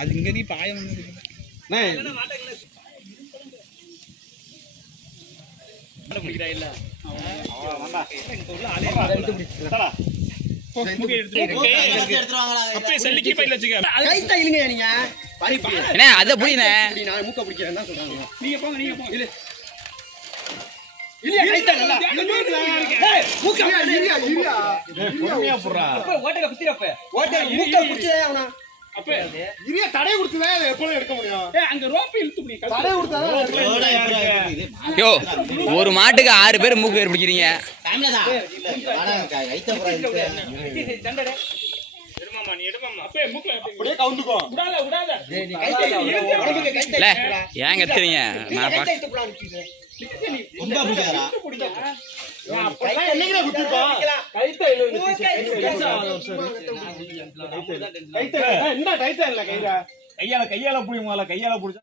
அது இங்க நீ பாயம் அத புடிங்க மூக்க பிடிக்கிறேன் சொல்றாங்க. ஒரு மாட்டுக்கு 6 பேர் மூக்கு வேறு பிடிக்கிறீங்க. ஏன் கத்துறீங்க? கையால புடி முதல்ல கையால புடிச்சா